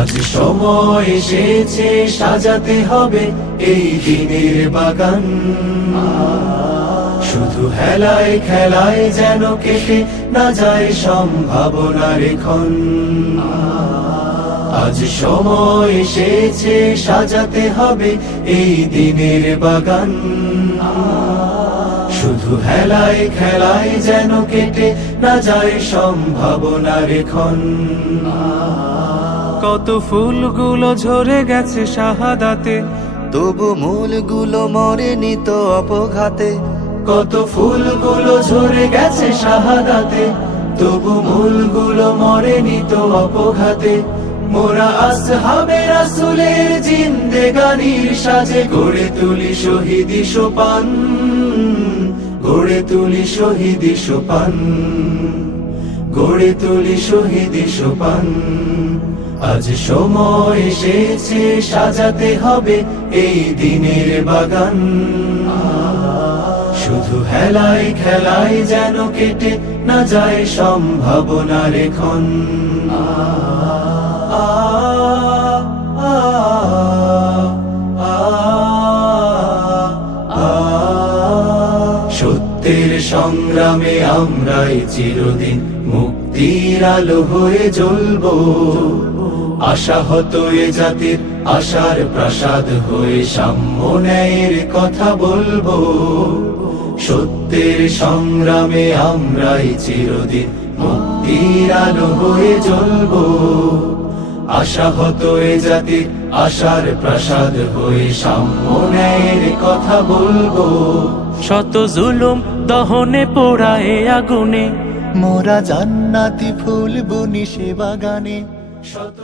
আজ সময় এসেছে সাজাতে হবে এই দিনের বাগান, শুধু হেলায় খেলায় যেন কেটে না যায় সম্ভাবনার ক্ষণ। আজ সময় এসেছে সাজাতে হবে এই দিনের বাগান, শুধু হেলায় খেলায় যেন কেটে না যায় সম্ভাবনার ক্ষণ। কত ফুলগুলো ঝরে গেছে শাহাদাতে, তবু মূলগুলো মরেনি তো অপঘাতে। কত ফুলগুলো ঝরে গেছে শাহাদাতে, তবু মূলগুলো মরেনি তো অপঘাতে। মোরা আসহাবে রাসূলের জিন্দেগানির সাজে গড়ে তুলি শহীদি সোপান, গড়ে তুলি শহীদি সোপান, গড়ে তুলি শহীদি সোপান। আজ সময় এসেছে সাজাতে হবে এই দিনের বাগান, শুধু হেলায় খেলায় যেন কেটে না যায় সম্ভাবনার ক্ষণ। সত্যের সংগ্রামে আমরাই চিরদিন মুক্তির আলো হয়ে জ্বলবো, আশাহত এ জাতির আশার প্রাসাদ হয়ে সাম্য ন্যায়ের কথা বলবো। সত্যের সংগ্রামে আমরাই চিরদিন মুক্তির আলো হয়ে জ্বলবো, আশাহত এ জাতির আশার প্রাসাদ হয়ে সাম্য ন্যায়ের কথা বলবো। শত জুলুম দহনে পোড়ায় আগুনে, মোরা জান্নাতি ফুল বুনি সে বাগানে। শত